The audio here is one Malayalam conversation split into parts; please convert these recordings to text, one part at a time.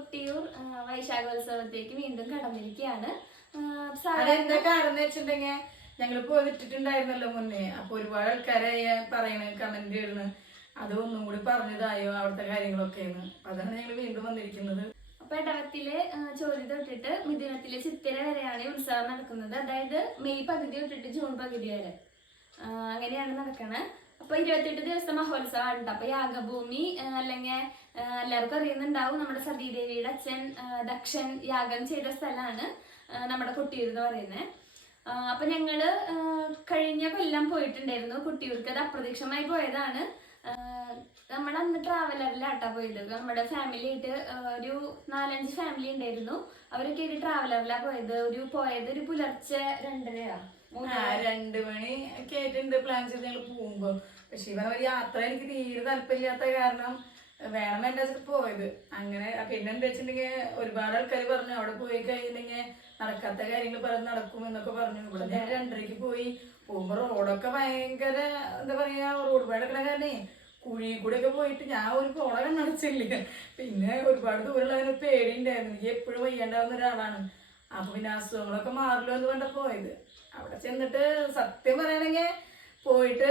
കൊട്ടിയൂർ വൈശാഖോത്സവത്തേക്ക് വീണ്ടും കടന്നിരിക്കുകയാണ്. അതെന്താ കാരണം വെച്ചിട്ടുണ്ടെങ്കിൽ ഞങ്ങള് പോയിട്ടുണ്ടായിരുന്നല്ലോ മുന്നേ. അപ്പൊ ഒരുപാട് ആൾക്കാരെ പറയണ കമന്റ് ഇടുന്നു, അത് ഒന്നും കൂടി പറഞ്ഞതായോ അവിടുത്തെ കാര്യങ്ങളൊക്കെയാണ്. അതാണ് ഞങ്ങൾ വീണ്ടും വന്നിരിക്കുന്നത്. അപ്പൊ ഇടവത്തില് ചോതി തൊട്ടിട്ട് മിഥുനത്തിലെ ചിത്തിര വരെയാണ് ഈ ഉത്സവം നടക്കുന്നത്. അതായത് മെയ് പകുതി തൊട്ടിട്ട് ജൂൺ പകുതി വരെ അങ്ങനെയാണ് നടക്കണത്. അപ്പൊ 28 ദിവസം മഹോത്സവമാണ് കേട്ടോ. അപ്പൊ യാഗഭൂമി അല്ലെങ്കിൽ എല്ലാവർക്കും അറിയുന്നുണ്ടാവും, നമ്മുടെ സതീദേവിയുടെ അച്ഛൻ ദക്ഷൻ യാഗം ചെയ്ത സ്ഥലമാണ് നമ്മുടെ കൊട്ടിയൂർ എന്ന് പറയുന്നത്. അപ്പൊ ഞങ്ങള് കഴിഞ്ഞ കൊല്ലം പോയിട്ടുണ്ടായിരുന്നു കൊട്ടിയൂർക്ക്. അത് അപ്രതീക്ഷിതമായി പോയതാണ്. നമ്മുടെ അന്ന് ട്രാവലറിലാട്ടാ പോയത്. നമ്മുടെ ഫാമിലി ആയിട്ട് ഒരു 4-5 ഫാമിലി ഉണ്ടായിരുന്നു. അവരൊക്കെ ഒരു ട്രാവലറിലാണ് പോയത്. ഒരു പുലർച്ചെ 2 മണി ഒക്കെ ആയിട്ടുണ്ട് പ്ലാൻ ചെയ്ത് ഞങ്ങൾ പോകുമ്പോ. പക്ഷെ ഇവനെ ഒരു യാത്ര എനിക്ക് തീരെ താല്പര്യമില്ലാത്ത കാരണം വേണം വേണ്ട പോയത്. അങ്ങനെ പിന്നെ എന്താ വെച്ചിട്ടുണ്ടെങ്കിൽ ഒരുപാട് ആൾക്കാർ പറഞ്ഞു അവിടെ പോയി കഴിഞ്ഞിട്ടുണ്ടെങ്കിൽ നടക്കാത്ത കാര്യങ്ങൾ പറഞ്ഞ് നടക്കും എന്നൊക്കെ പറഞ്ഞു. ഇവിടെ ഞാൻ 2:30-ക്ക് പോയി. പോകുമ്പോ റോഡൊക്കെ ഭയങ്കര എന്താ പറയാ, റോഡ് പണിയുടെ കാരണേ കുഴി കൂടെ ഒക്കെ പോയിട്ട് ഞാൻ ഒരു പോള കണ്ണടച്ചില്ല. പിന്നെ ഒരുപാട് ദൂരമുള്ളതിന് പേടിയുണ്ടായിരുന്നു. എനിക്ക് എപ്പോഴും വയ്യാണ്ടാവുന്ന ഒരാളാണ്. അപ്പൊ പിന്നെ അസുഖങ്ങളൊക്കെ മാറില്ലോ എന്ന് വേണ്ട പോയത്. അവിടെ ചെന്നിട്ട് സത്യം പറയണെങ്കിൽ പോയിട്ട്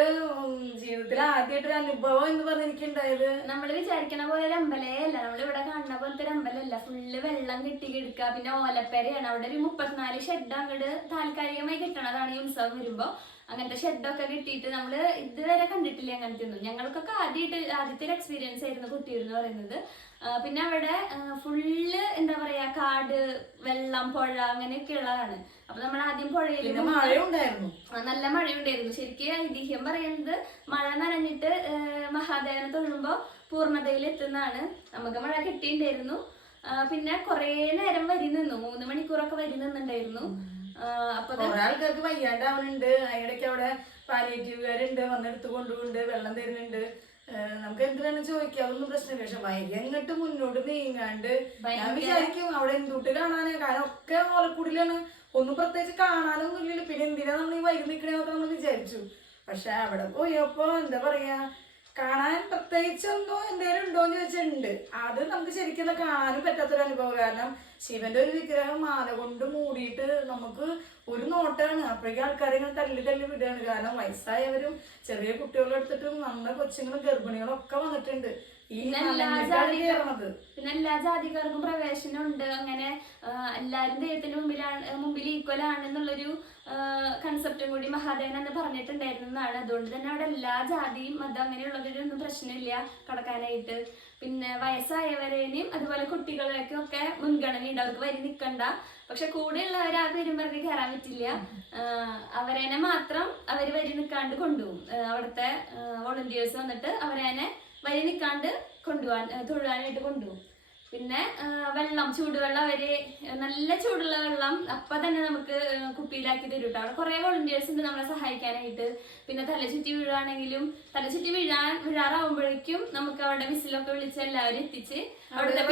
ജീവിതത്തിൽ ആദ്യമായിട്ടൊരു അനുഭവം എന്ന് പറഞ്ഞ് എനിക്കുണ്ടായത്, നമ്മൾ വിചാരിക്കണ പോലെ ഒരു അമ്പലേ അല്ല, നമ്മളിവിടെ കാണുന്ന പോലത്തെ ഒരു അമ്പലമല്ല. ഫുള്ള് വെള്ളം കെട്ടി കിടക്കുക. പിന്നെ ഓലപ്പരയാണ്. അവിടെ ഒരു 34 ഷെഡ് അങ്ങോട്ട് താൽക്കാലികമായി കിട്ടണതാണ് ഈ ഉത്സവം വരുമ്പോ. അങ്ങനത്തെ ഷെഡൊക്കെ കിട്ടിയിട്ട് നമ്മള് ഇതുവരെ കണ്ടിട്ടില്ല അങ്ങനത്തെ ഒന്നും. ഞങ്ങൾക്കൊക്കെ ആദ്യത്തെ ഒരു എക്സ്പീരിയൻസ് ആയിരുന്നു കൊട്ടിയൂർ എന്ന് പറയുന്നത്. പിന്നെ അവിടെ ഫുള്ള് എന്താ പറയാ, കാട്, വെള്ളം, പുഴ അങ്ങനെയൊക്കെ ഉള്ളതാണ്. അപ്പൊ നമ്മൾ ആദ്യം പുഴയിൽ നല്ല മഴയുണ്ടായിരുന്നു. ശരിക്കും ഐതിഹ്യം പറയുന്നത് മഴ നനഞ്ഞിട്ട് മഹാദേവനെ തൊഴുമ്പോ പൂർണ്ണതയിൽ എത്തുന്നതാണ്. നമുക്ക് മഴ കിട്ടിയിട്ടുണ്ടായിരുന്നു. പിന്നെ കുറെ നേരം വരി നിന്നു, 3 മണിക്കൂറൊക്കെ വരി നിന്നുണ്ടായിരുന്നു. അപ്പൊ ആൾക്കാർക്ക് വയ്യാണ്ടാവുന്നുണ്ട്. അതിനിടയ്ക്ക് അവിടെ പാലിയേറ്റീവുകാരുണ്ട്, വന്നെടുത്ത് കൊണ്ടുപോകുന്നുണ്ട്, വെള്ളം തരുന്നുണ്ട്. നമുക്ക് എന്തിനാണ് ചോദിക്കുക, അതൊന്നും പ്രശ്നമില്ല. പക്ഷെ വൈകി അങ്ങോട്ട് മുന്നോട്ട് നീങ്ങാണ്ട് ഞാൻ വിചാരിക്കും അവിടെ എന്തുട്ട് കാണാന്. കാരണം ഒക്കെ ഓലക്കൂടിലാണ്, ഒന്നും പ്രത്യേകിച്ച് കാണാനൊന്നും ഇല്ലല്ലോ. പിന്നെ എന്തിനാ നമ്മൾ ഈ വൈകി നിൽക്കണേന്നൊക്കെ നമ്മൾ വിചാരിച്ചു. പക്ഷെ അവിടെ പോയപ്പോ എന്താ പറയാ, കാണാൻ പ്രത്യേകിച്ചൊന്നോ എന്തേലും ഉണ്ടോന്ന് ചോദിച്ചിട്ടുണ്ട്. അത് നമുക്ക് ശരിക്കും കാണാനും പറ്റാത്തൊരു അനുഭവം. കാരണം ശിവന്റെ ഒരു വിഗ്രഹം മാല കൊണ്ട് മൂടിയിട്ട് നമുക്ക് ഒരു നോട്ടാണ്. അപ്പോഴേക്കും ആൾക്കാരെ ഇങ്ങനെ തല്ലി വിടുകയാണ്. കാരണം വയസ്സായവരും ചെറിയ കുട്ടികളെ എടുത്തിട്ടും നമ്മുടെ കൊച്ചുങ്ങളും ഗർഭിണികളും ഒക്കെ വന്നിട്ടുണ്ട്. പിന്നെ എല്ലാ ജാതിക്കാർക്കും പ്രവേശനം ഉണ്ട്. അങ്ങനെ എല്ലാരും ദൈവത്തിന്റെ മുമ്പിൽ ഈക്വൽ ആണെന്നുള്ളൊരു കൺസെപ്റ്റും കൂടി മഹാദേവൻ എന്ന് പറഞ്ഞിട്ടുണ്ടായിരുന്നതാണ്. അതുകൊണ്ട് തന്നെ അവിടെ എല്ലാ ജാതിയും മതം അങ്ങനെയുള്ളതൊന്നും പ്രശ്നമില്ല കടക്കാനായിട്ട്. പിന്നെ വയസ്സായവരേനെയും അതുപോലെ കുട്ടികളേക്കും ഒക്കെ മുൻഗണന ഉണ്ട്. അവർക്ക് വരി നിൽക്കണ്ട. പക്ഷെ കൂടെയുള്ളവർ ആ പേരും പറഞ്ഞ് കയറാൻ പറ്റില്ല. അവരേനെ മാത്രം അവര് വരി നിൽക്കാണ്ട് കൊണ്ടുപോകും. അവിടുത്തെ വോളണ്ടിയേഴ്സ് വന്നിട്ട് അവരേനെ വരി നിൽക്കാണ്ട് തൊഴുവാനായിട്ട് കൊണ്ടുപോകും. പിന്നെ വെള്ളം, ചൂടുവെള്ളം അവര് നല്ല ചൂടുള്ള വെള്ളം അപ്പൊ തന്നെ നമുക്ക് കുപ്പിയിലാക്കി തരും കേട്ടോ. അവിടെ കുറെ വോളണ്ടിയേഴ്സ് ഉണ്ട് നമ്മളെ സഹായിക്കാനായിട്ട്. പിന്നെ തലചുറ്റി തലചുറ്റി വീഴാറാവുമ്പോഴേക്കും നമുക്ക് അവിടെ വിസിലൊക്കെ വിളിച്ച് എല്ലാവരും എത്തിച്ച് അവിടുത്തെ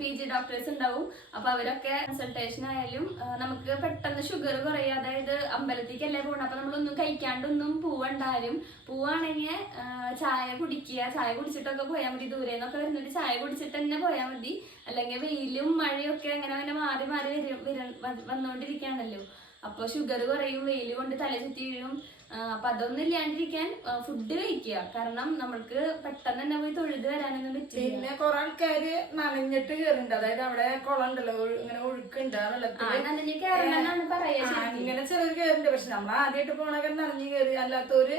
PG ഡോക്ടേഴ്സ് ഉണ്ടാവും. അപ്പൊ അവരൊക്കെ കൺസൾട്ടേഷൻ ആയാലും നമുക്ക് പെട്ടെന്ന് ഷുഗർ കുറയും. അതായത് അമ്പലത്തേക്കല്ലേ പോകണം. അപ്പൊ നമ്മളൊന്നും കഴിക്കാണ്ടൊന്നും പോവണ്ടാരും. പോവാണെങ്കിൽ ചായ കുടിച്ചിട്ടൊക്കെ പോയാൽ മതി. ദൂരെ നിന്നൊക്കെ വരുന്നൊരു ചായ കുടിച്ചിട്ട് തന്നെ പോയാൽ മതി. അല്ലെങ്കിൽ വെയിലും മഴയൊക്കെ അങ്ങനെ മാറി വന്നോണ്ടിരിക്കുകയാണല്ലോ. അപ്പൊ ഷുഗർ കുറയും, വെയിൽ കൊണ്ട് തല ചുറ്റി വീഴും. അപ്പൊ അതൊന്നും ഇല്ലാണ്ടിരിക്കാൻ ഫുഡ് കഴിക്കുക. കാരണം നമ്മൾക്ക് പെട്ടെന്ന് തന്നെ പോയി തൊഴുത് വരാനൊന്നും പറ്റില്ല. പിന്നെ കുറെ ആൾക്കാര് നനഞ്ഞിട്ട് കയറുന്നുണ്ട്. അതായത് അവിടെ കുളം ഉണ്ടല്ലോ, ഇങ്ങനെ ഒഴുക്കുണ്ട് ആ വെള്ളത്തിൽ, ഇങ്ങനെ ചിലർ കയറുന്നുണ്ട്. പക്ഷെ നമ്മൾ ആദ്യമായിട്ട് പോണൊക്കെ നനഞ്ഞു കയറി. അല്ലാത്തവര്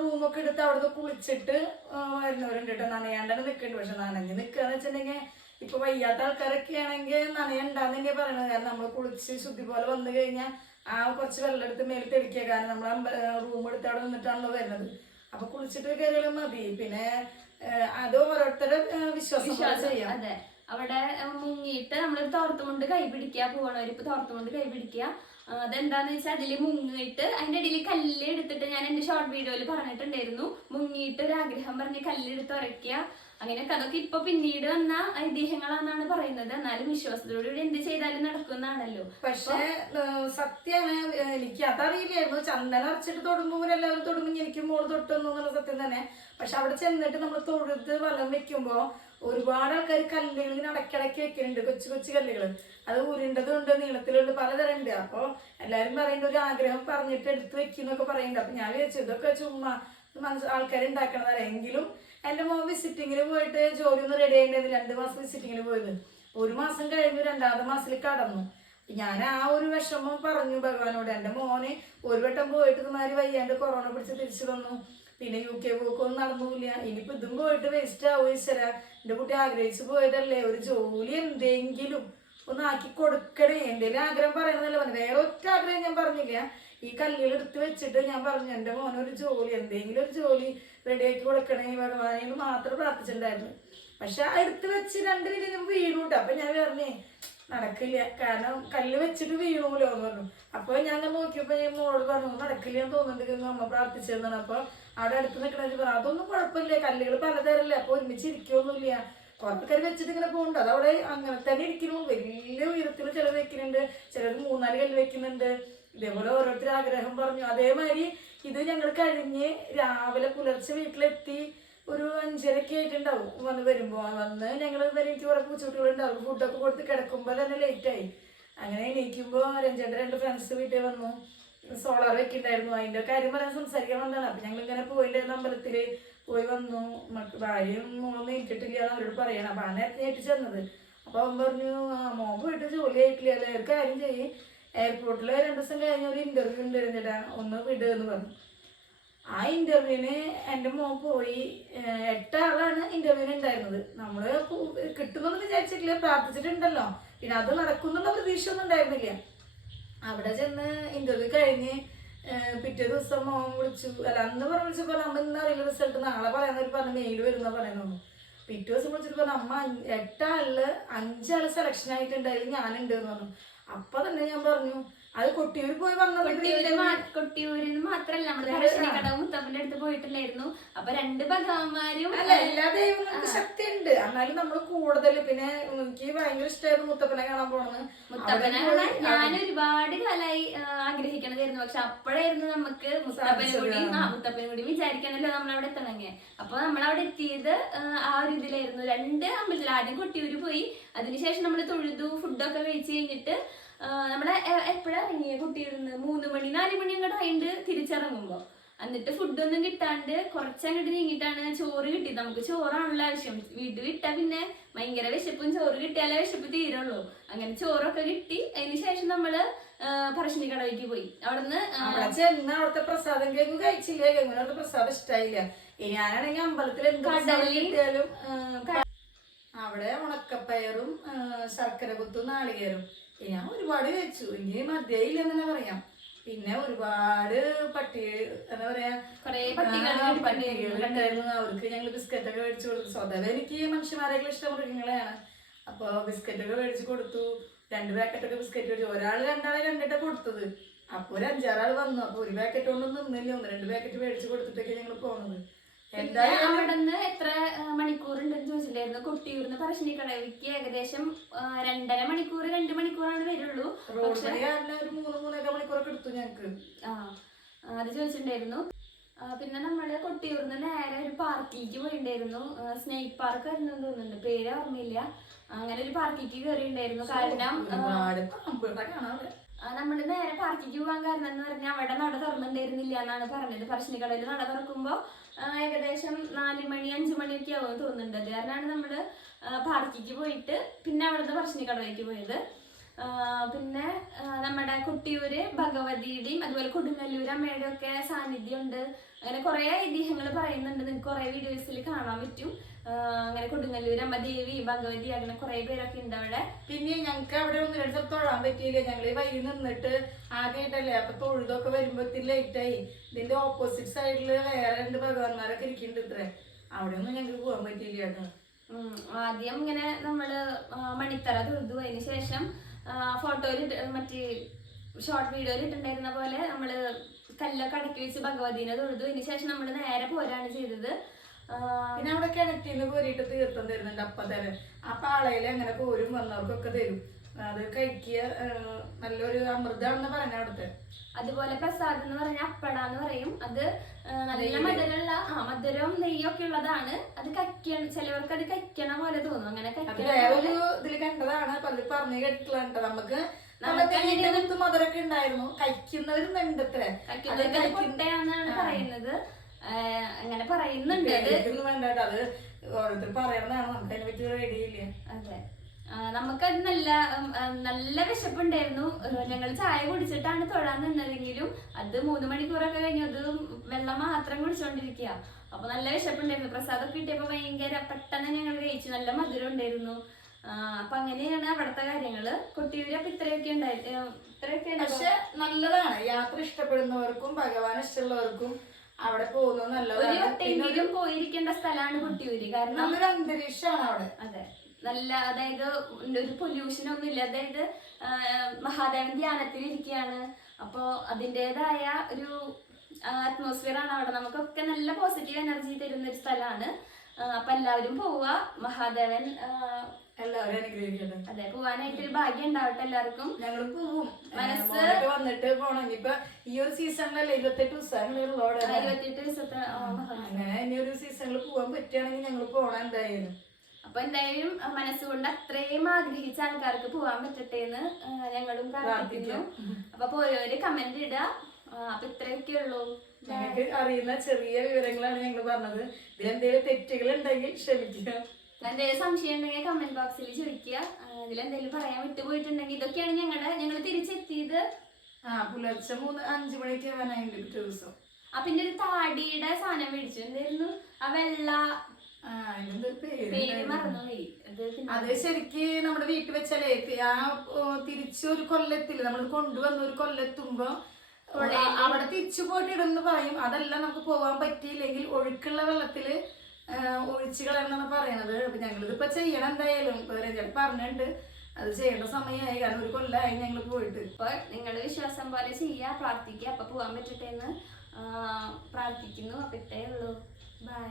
റൂമൊക്കെ എടുത്ത് അവിടുന്ന് കുളിച്ചിട്ട് വരുന്നവരുണ്ട് കേട്ടോ. നനയാണ്ടാണ് നിൽക്കുന്നുണ്ട്. പക്ഷെ നനഞ്ഞ് നിൽക്കുകയെന്ന് വെച്ചിട്ടുണ്ടെങ്കിൽ ഇപ്പൊ വയ്യാത്ത ആൾക്കാരൊക്കെ ആണെങ്കിൽ നനയണ്ടാന്ന് തന്നെയാ പറയണത്. കാരണം നമ്മൾ കുളിച്ച് ശുദ്ധി പോലെ വന്നു കഴിഞ്ഞാൽ ആ കുറച്ച് വെള്ളം എടുത്ത് മേൽ തെളിക്കുക. കാരണം നമ്മൾ റൂം എടുത്ത് അവിടെ നിന്നിട്ടാണല്ലോ വരുന്നത്. അപ്പൊ കുളിച്ചിട്ട് കയറിയാലും മതി. പിന്നെ അത് ഓരോരുത്തരുടെ വിശ്വാസം ചെയ്യാം. അതെ, അവിടെ മുങ്ങിയിട്ട് നമ്മളൊരു തോർത്തുമുണ്ട് കൈ പിടിക്കുക. പോകണവരിപ്പോ തോർത്തുമുണ്ട് കൈ പിടിക്കുക. അതെന്താന്ന് വെച്ചാൽ അതില് മുങ്ങിയിട്ട് അതിന്റെ ഇടയിൽ കല്ല് എടുത്തിട്ട്, ഞാൻ എന്റെ ഷോർട്ട് വീഡിയോയിൽ പറഞ്ഞിട്ടുണ്ടായിരുന്നു, മുങ്ങിയിട്ട് ഒരു ആഗ്രഹം പറഞ്ഞ് കല്ലെടുത്ത് ഉറയ്ക്കുക. അങ്ങനെയൊക്കെ അതൊക്കെ ഇപ്പൊ പിന്നീട് വന്ന ഐതിഹ്യങ്ങളാണെന്നാണ് പറയുന്നത്. എന്നാലും വിശ്വാസത്തോടുകൂടി എന്ത് ചെയ്താലും നടക്കുന്നതാണല്ലോ. പക്ഷെ സത്യമാണ്, എനിക്ക് അതറിയില്ലായിരുന്നു. ചന്ദനം അരച്ചിട്ട് തൊടുമ്പോൾ എല്ലാവരും തൊടുമ്പോൾ എനിക്ക് മോള് തൊട്ടുന്നു എന്നുള്ള സത്യം തന്നെ. പക്ഷെ അവിടെ ചെന്നിട്ട് നമ്മൾ തൊഴുത്ത് വലം വെക്കുമ്പോ ഒരുപാട് ആൾക്കാർ കല്ലുകൾ ഇങ്ങനെ അടക്കിടക്കി വെക്കുന്നുണ്ട്, കൊച്ചു കൊച്ചു കല്ലുകൾ. അത് ഉരുണ്ടതുണ്ട്, നീളത്തിലുണ്ട്, പലതരം ഉണ്ട്. അപ്പോൾ എല്ലാവരും പറയേണ്ട ഒരു ആഗ്രഹം പറഞ്ഞിട്ട് എടുത്ത് വെക്കുന്നൊക്കെ പറയുന്നുണ്ട്. അപ്പം ഞാൻ വിചാരിച്ചു ഇതൊക്കെ ചുമ്മാ ആൾക്കാർ ഉണ്ടാക്കണതല്ല. എങ്കിലും എൻ്റെ മോൻ വിസിറ്റിങ്ങിന് പോയിട്ട് ജോലി ഒന്നും റെഡി ആയിട്ടുണ്ടായിരുന്നു. 2 മാസം വിസിറ്റിങ്ങിന് പോയത്. 1 മാസം കഴിഞ്ഞു 2ാമത്തെ മാസത്തിൽ കടന്നു. ഞാൻ ആ ഒരു വിഷമം പറഞ്ഞു ഭഗവാനോട്. എൻ്റെ മോന് ഒരു വട്ടം പോയിട്ട് ഇതുമാതിരി വയ്യാണ്ട് കൊറോണ പിടിച്ച് തിരിച്ചു വന്നു. പിന്നെ UK പോക്കൊന്നും നടന്നില്ല. ഇനിയിപ്പോൾ ഇതും പോയിട്ട് വേസ്റ്റ് ആവുക ഈശ്വര. എൻ്റെ കുട്ടി ആഗ്രഹിച്ചു പോയതല്ലേ, ഒരു ജോലി എന്തെങ്കിലും ഒന്ന് ആക്കി കൊടുക്കണേ. എന്തെങ്കിലും ആഗ്രഹം പറയണമെന്നല്ല പറഞ്ഞു. വേറെ ഒറ്റ ആഗ്രഹം ഞാൻ പറഞ്ഞില്ല. ഈ കല്ലുകൾ എടുത്ത് വെച്ചിട്ട് ഞാൻ പറഞ്ഞു എൻ്റെ മോനൊരു ജോലി, എന്തെങ്കിലും ഒരു ജോലി റെഡിയാക്കി കൊടുക്കണേ ഭഗവാനെന്ന് മാത്രം പ്രാർത്ഥിച്ചിട്ടുണ്ടായിരുന്നു. പക്ഷെ ആ എടുത്ത് വെച്ച് 2 മിനിറ്റ് വീണുണ്ട്. അപ്പം ഞാൻ പറഞ്ഞേ നടക്കില്ല, കാരണം കല്ല് വെച്ചിട്ട് വീണൂലോ എന്ന് പറഞ്ഞു. അപ്പോൾ ഞാൻ നോക്കിയപ്പോൾ ഞാൻ മോളോട് പറഞ്ഞു നടക്കില്ല എന്ന് തോന്നുന്നുണ്ട്, അമ്മ പ്രാർത്ഥിച്ചതെന്നാണ്. അപ്പോൾ അവിടെ അടുത്ത് നിൽക്കണമെന്ന് പറഞ്ഞു അതൊന്നും കുഴപ്പമില്ല, കല്ലുകൾ പലതരല്ലേ, അപ്പോൾ ഒരുമിച്ച് ഇരിക്കുകയൊന്നുമില്ല. കുറെ ആൾക്കാർ വെച്ചിട്ട് ഇങ്ങനെ പോകുന്നുണ്ട്, അതവിടെ അങ്ങനെ തന്നെ ഇരിക്കുന്നു. വലിയ ഉയരത്തിൽ ചിലർ വെക്കുന്നുണ്ട്, ചിലർ 3-4 കല്ല് വെക്കുന്നുണ്ട്. ഇതേപോലെ ഓരോരുത്തർ ആഗ്രഹം പറഞ്ഞു. അതേമാതിരി ഇത് ഞങ്ങൾ കഴിഞ്ഞ് രാവിലെ പുലർച്ചെ വീട്ടിലെത്തി ഒരു 5:30 ആയിട്ടുണ്ടാവും. വരുമ്പോൾ ഞങ്ങൾ എനിക്ക് കുറെ പൂച്ചക്കുട്ടികളുണ്ടാവും. ഫുഡൊക്കെ കൊടുത്ത് കിടക്കുമ്പോൾ തന്നെ ലേറ്റായി. അങ്ങനെ എണീക്കുമ്പോൾ രഞ്ജന്റെ 2 ഫ്രണ്ട്സ് വീട്ടിൽ വന്നു. സോളാർ വെക്കുന്നുണ്ടായിരുന്നു, അതിൻ്റെ കാര്യം പറയാൻ സംസാരിക്കാൻ വന്നതാണ്. അപ്പം ഞങ്ങളിങ്ങനെ പോയിട്ടുണ്ടായിരുന്നു, അമ്പലത്തിൽ പോയി വന്നു. ഭാര്യയും മോളൊന്നും ഏറ്റിട്ടില്ല എന്ന് അവരോട് പറയണം. അപ്പം ആ നേരത്തെ ഏറ്റി ചെന്നത്. അപ്പോൾ അവൻ പറഞ്ഞു മോൻ പോയിട്ട് ജോലി ആയിട്ടില്ല, അല്ലേ ഒരു കാര്യം ചെയ്യും, എയർപോർട്ടിൽ 2 ദിവസം കഴിഞ്ഞ ഒരു ഇന്റർവ്യൂ ഉണ്ടായിരുന്നില്ല, ഒന്ന് വിടുക എന്ന് പറഞ്ഞു. ആ ഇന്റർവ്യൂവിന് എൻ്റെ മോൻ പോയി. 8 ആളാണ് ഇന്റർവ്യൂവിന് ഉണ്ടായിരുന്നത്. നമ്മൾ കിട്ടുമെന്ന് വിചാരിച്ചിട്ടില്ല, പ്രാർത്ഥിച്ചിട്ടുണ്ടല്ലോ. പിന്നെ അത് നടക്കുന്നുള്ള പ്രതീക്ഷ ഒന്നും ഉണ്ടായിരുന്നില്ല. അവിടെ ചെന്ന് ഇന്റർവ്യൂ കഴിഞ്ഞ് പിറ്റേ ദിവസം മോൻ വിളിച്ചു. അല്ല, അന്ന് വിളിച്ചപ്പോൾ അമ്മ ഇന്ന് അറിയില്ല റിസൾട്ട്, നാളെ പറയാന്നവർ പറഞ്ഞു മെയിൽ വരുന്ന പറയുന്നു. പിറ്റേ ദിവസം വിളിച്ചിട്ട് പറഞ്ഞു അമ്മ 8 ആളില് 5 ആള് സെലക്ഷൻ ആയിട്ടുണ്ടായാലും ഞാനുണ്ട് എന്ന് പറഞ്ഞു. അപ്പൊ തന്നെ ഞാൻ പറഞ്ഞു അത് കൊട്ടിയൂർ പോയി വന്നത്. കൊട്ടിയൂരിന്ന് മാത്രല്ല, നമ്മുടെ പറശ്ശിനിക്കടവ് മുത്തപ്പന്റെ അടുത്ത് പോയിട്ടുണ്ടായിരുന്നു. അപ്പൊ 2 ഭഗവാന്മാരും അല്ല, എല്ലാ ദൈവങ്ങൾക്കും ശക്തി ഉണ്ട്. എന്നാലും നമ്മൾ കൂടുതൽ പിന്നെ എനിക്ക് ഭയങ്കര ഇഷ്ടമായിരുന്നു മുത്തപ്പനെ കാണാൻ പോണെന്ന്. മുത്തപ്പനെ കാണാൻ ഞാൻ ഒരുപാട് കാലമായി ആഗ്രഹിക്കണതായിരുന്നു. പക്ഷെ അപ്പോഴായിരുന്നു നമുക്ക് മുത്തപ്പനും കൂടി വിചാരിക്കണല്ലോ നമ്മളവിടെ എത്തണമെങ്കിൽ. അപ്പൊ നമ്മളവിടെ എത്തിയത് ആ ഒരു ഇതിലായിരുന്നു. 2 അമ്പലത്തിൽ, ആദ്യം കൊട്ടിയൂര് പോയി, അതിനുശേഷം നമ്മൾ തൊഴുതു, ഫുഡൊക്കെ കഴിച്ച് കഴിഞ്ഞിട്ട് നമ്മളെ എപ്പോഴാ ഇറങ്ങിയ കുട്ടിയിരുന്ന് 3 മണി 4 മണി അങ്ങോട്ട് ആയിട്ട് തിരിച്ചിറങ്ങുമ്പോ. എന്നിട്ട് ഫുഡൊന്നും കിട്ടാണ്ട് കുറച്ചങ്ങോട്ട് നീങ്ങിയിട്ടാണ് ചോറ് കിട്ടിയത്. നമുക്ക് ചോറാണല്ലോ ആവശ്യം, വീട്ടിൽ വിട്ടാ പിന്നെ ഭയങ്കര വിശപ്പും, ചോറ് കിട്ടിയാലേ വിശപ്പ് തീരുള്ളൂ. അങ്ങനെ ചോറൊക്കെ കിട്ടി. അതിന് ശേഷം നമ്മള് പറശ്ശിനിക്കടവിലേക്ക് പോയി. അവിടുന്ന് അവിടുത്തെ പ്രസാദം കേക്ക് കഴിച്ചില്ല, അവിടുത്തെ പ്രസാദം ഇഷ്ടായില്ല. ഞാനാണെങ്കിൽ അമ്പലത്തിൽ കിട്ടിയാലും അവിടെ ഉണക്കപ്പയറും ശർക്കര കുത്തും നാളികേരും ഞാൻ ഒരുപാട് കഴിച്ചു. ഇനി മതിയായില്ലെന്ന് തന്നെ പറയാം. പിന്നെ ഒരുപാട് എന്താ പറയാ പട്ടികളുണ്ടായിരുന്നു. അവർക്ക് ഞങ്ങൾ ബിസ്ക്കറ്റൊക്കെ മേടിച്ചു കൊടുത്തു. സ്വതവേ എനിക്ക് മനുഷ്യന്മാരെയൊക്കെ ഇഷ്ടം മൃഗങ്ങളെയാണ്. അപ്പോൾ ബിസ്ക്കറ്റൊക്കെ മേടിച്ചു കൊടുത്തു. 2 പാക്കറ്റൊക്കെ ബിസ്ക്കറ്റ് മേടിച്ചു. ഒരാൾ 2 ആളെ കണ്ടിട്ടാണ് കൊടുത്തത്. അപ്പോൾ ഒരു 5-6 ആൾ വന്നു. അപ്പോൾ ഒരു പാക്കറ്റ് കൊണ്ടൊന്നും നിന്നില്ല, 1-2 പാക്കറ്റ് മേടിച്ചു കൊടുത്തിട്ടൊക്കെ ഞങ്ങൾ പോകുന്നത്. അവിടുന്ന് എത്ര മണിക്കൂറുണ്ടെന്ന് ചോദിച്ചിട്ടുണ്ടായിരുന്നു. കൊട്ടിയൂർന്ന് പറശ്ശിനിക്കടവിലേക്ക് ഏകദേശം 2.5 മണിക്കൂർ 2 മണിക്കൂറാണ് വരുള്ളൂ. പക്ഷെ 3-3.5 മണിക്കൂറൊക്കെ എടുത്തു ഞങ്ങക്ക്. അത് ചോദിച്ചിട്ടുണ്ടായിരുന്നു. പിന്നെ നമ്മള് കൊട്ടിയൂർന്ന് നേരെ ഒരു പാർക്കിലേക്ക് പോയിട്ടുണ്ടായിരുന്നു. സ്നേക്ക് പാർക്ക് ആയിരുന്നു തോന്നുന്നുണ്ട്, പേര് ഓർമ്മയില്ല. അങ്ങനെ ഒരു പാർക്കിലേക്ക് കയറിയിട്ടുണ്ടായിരുന്നു. കാരണം നമ്മള് നേരെ പാർക്കിലേക്ക് പോകാൻ കാരണം എന്ന് പറഞ്ഞാൽ അവിടെ നട തുറന്നിട്ടുണ്ടായിരുന്നില്ല എന്നാണ് പറഞ്ഞത്. പറശ്ശിനിക്കടവിൽ നട തുറക്കുമ്പോൾ ഏകദേശം 4 മണി 5 മണിയൊക്കെ ആവും തോന്നുന്നുണ്ട്. അത് കാരണമാണ് നമ്മള് പാർക്കിലേക്ക് പോയിട്ട് പിന്നെ അവിടുന്ന് പറശ്ശിനിക്കടവിലേക്ക് പോയത്. പിന്നെ നമ്മുടെ കൊട്ടിയൂര് ഭഗവതിയുടെയും അതുപോലെ കൊടുങ്ങല്ലൂർ അമ്മയുടെ ഒക്കെ സാന്നിധ്യം ഉണ്ട്. അങ്ങനെ കുറെ ഐതിഹ്യങ്ങൾ പറയുന്നുണ്ട്, നിങ്ങൾക്ക് കുറെ വീഡിയോസിൽ കാണാൻ പറ്റും. അങ്ങനെ കൊടുങ്ങല്ലൂർ അമ്മ ദേവി ഭഗവതി അങ്ങനെ കുറെ പേരൊക്കെ ഉണ്ട് അവിടെ. പിന്നെ ഞങ്ങൾക്ക് അവിടെ 1-2 സ്ഥലത്ത് തൊഴാൻ പറ്റിയില്ല. ഞങ്ങള് വഴി നിന്നിട്ട് ആദ്യമായിട്ടല്ലേ, അപ്പൊ തൊഴുതൊക്കെ വരുമ്പോഴത്തേക്ക് ലേറ്റായി. ഇതിന്റെ ഓപ്പോസിറ്റ് സൈഡില് വേറെ 2 ഭഗവാന്മാരൊക്കെ ഇരിക്കുന്നുണ്ട്. ഇത്ര അവിടെ ഒന്നും ഞങ്ങൾക്ക് പോകാൻ പറ്റിയില്ല കേട്ടോ. ആദ്യം ഇങ്ങനെ നമ്മള് മണിത്തറ തൊഴുതു. അതിന് ശേഷം ഫോട്ടോയിൽ മറ്റേ ഷോർട്ട് വീഡിയോയിൽ ഇട്ടുണ്ടായിരുന്ന പോലെ നമ്മള് കല്ലൊക്കെ അടക്കി വെച്ച് ഭഗവതിനെ തൊഴുതു. അതിന് ശേഷം നമ്മള് നേരെ പോരാണ് ചെയ്തത്. പിന്നെ അവിടെ കിണറ്റിന്ന് കോരിയിട്ട് തീർത്ഥം തരുന്നുണ്ട്. അപ്പം തരാം ആ പാളയിൽ അങ്ങനെ കോരും വന്നവർക്കൊക്കെ തരും. അത് കഴിക്കുക. നല്ലൊരു അമൃതാണെന്ന് പറഞ്ഞ അവിടുത്തെ. അതുപോലെ പ്രസാദം എന്ന് പറഞ്ഞ അപ്പടാന്ന് പറയും. അത് നല്ല മധുരമുള്ള മധുരവും നെയ്യൊക്കെ ഉള്ളതാണ്. അത് ചിലവർക്ക് അത് കയ്ക്കണ പോലെ തോന്നും. അങ്ങനെ വേറൊരു ഇതില് കണ്ടതാണ്, പലരും പറഞ്ഞു കേട്ടിട്ടുണ്ട്. നമുക്ക് മധുരൊക്കെ ഉണ്ടായിരുന്നു, കഴിക്കുന്നവരുണ്ട്. കുട്ടയാന്നാണ് പറയുന്നത്, അങ്ങനെ പറയുന്നുണ്ട്. വേണ്ടത് അത് ഓരോരുത്തർ പറയണതാണ്, നമുക്ക് അതിനെ പറ്റി റെഡിയില്ല. അതെ, നമുക്കത് നല്ല വിശപ്പുണ്ടായിരുന്നു. ഞങ്ങൾ ചായ കുടിച്ചിട്ടാണ് തൊഴാൻ നിന്നതെങ്കിലും അത് 3 മണിക്കൂറൊക്കെ കഴിഞ്ഞു അത് വെള്ളം മാത്രം കുടിച്ചോണ്ടിരിക്കുക. അപ്പൊ നല്ല വിശപ്പുണ്ടായിരുന്നു. പ്രസാദം കിട്ടിയപ്പോ ഭയങ്കര പെട്ടെന്ന് ഞങ്ങൾ കഴിച്ചു. നല്ല മധുരം ഉണ്ടായിരുന്നു. അപ്പൊ അങ്ങനെയാണ് അവിടുത്തെ കാര്യങ്ങള്. കൊട്ടിയൂര് അപ്പൊ ഇത്രയൊക്കെ ഉണ്ടായിരുന്നു. പക്ഷെ നല്ലതാണ്, യാത്ര ഇഷ്ടപ്പെടുന്നവർക്കും ഭഗവാൻ ഇഷ്ടമുള്ളവർക്കും അവിടെ പോകുന്നത് നല്ലതാണ്. പോയിരിക്കേണ്ട സ്ഥലമാണ് കൊട്ടിയൂര്. കാരണം നല്ലൊരു അന്തരീക്ഷമാണ് അവിടെ. അതെ, നല്ല, അതായത് ഒരു പൊല്യൂഷൻ ഒന്നും ഇല്ല. അതായത് മഹാദേവൻ ധ്യാനത്തിൽ ഇരിക്കുകയാണ്. അപ്പോ അതിൻ്റെതായ ഒരു അറ്റ്മോസ്ഫിയർ ആണ് അവിടെ. നമുക്കൊക്കെ നല്ല പോസിറ്റീവ് എനർജി തരുന്ന ഒരു സ്ഥലമാണ്. അപ്പൊ എല്ലാവരും പോവുക. മഹാദേവൻ എല്ലാവരും അനുഗ്രഹിക്കട്ടെ. അതെ, പോവാനായിട്ടൊരു ഭാഗ്യം ഉണ്ടാവട്ടെ എല്ലാവർക്കും. ഞങ്ങൾ പോവും, മനസ്സ് വന്നിട്ട് പോണം. ഇനിയിപ്പൊ ഈ ഒരു സീസണിലല്ലേ 28 ദിവസങ്ങളുള്ളോടെ, 28 ദിവസത്തെ അങ്ങനെ ഇനി ഒരു സീസണിൽ പോവാൻ പറ്റുകയാണെങ്കിൽ ഞങ്ങൾ പോണം എന്തായാലും. അപ്പൊ എന്തായാലും മനസ്സുകൊണ്ട് അത്രയും ആഗ്രഹിച്ച ആൾക്കാർക്ക് പോവാൻ പറ്റട്ടെ എന്ന് ഞങ്ങളും പ്രാർത്ഥിക്കുന്നു. അപ്പൊ പോയവര് കമന്റ് ഇടുക. അപ്പൊ ഇത്രയൊക്കെ ഉള്ളൂ. ഞങ്ങൾക്ക് അറിയുന്ന ചെറിയ വിവരങ്ങളാണ് ഞങ്ങൾ പറഞ്ഞത്. ഇതിലെന്തെങ്കിലും തെറ്റുകൾ ഉണ്ടെങ്കിൽ ക്ഷമിക്കുക. എന്തെങ്കിലും സംശയം ഉണ്ടെങ്കിൽ കമന്റ് ബോക്സിൽ ചോദിക്കുക. ഇതിലെന്തെങ്കിലും പറയാൻ വിട്ടുപോയിട്ടുണ്ടെങ്കിൽ. ഇതൊക്കെയാണ് ഞങ്ങൾ തിരിച്ചെത്തിയത് പുലർച്ചെ 3-5 മണിക്ക് വരാനായിട്ട് പിറ്റേ ദിവസം. പിന്നെ ഒരു താടിയുടെ സാധനം മേടിച്ചു. എന്തായിരുന്നു ആ വെള്ള പേര് മറന്നുപോയി. അത് ശരിക്ക് നമ്മുടെ വീട്ടിൽ വെച്ചാലേ തിരിച്ചൊരു കൊല്ലത്തില് നമ്മൾ കൊണ്ടുവന്ന ഒരു കൊല്ലെത്തുമ്പോ അവിടെ തിരിച്ചു പോയിട്ട് ഇടുന്ന് പറയും. അതല്ല, നമുക്ക് പോവാൻ പറ്റിയില്ലെങ്കിൽ ഒഴുക്കുള്ള വെള്ളത്തില് ഒഴിച്ചു കളയണമെന്നാണ് പറയണത്. അപ്പൊ ഞങ്ങളിതിപ്പോ ചെയ്യണം എന്തായാലും. പറഞ്ഞിട്ടുണ്ട് അത് ചെയ്യേണ്ട സമയമായി, കാരണം ഒരു കൊല്ലമായി ഞങ്ങൾ പോയിട്ട്. അപ്പൊ നിങ്ങളുടെ വിശ്വാസം പോലെ ചെയ്യുക, പ്രാർത്ഥിക്കുക. അപ്പൊ പോവാൻ പറ്റട്ടെ എന്ന് പ്രാർത്ഥിക്കുന്നു. അപ്പൊ ഇത്രേ ഉള്ളൂ. ബൈ.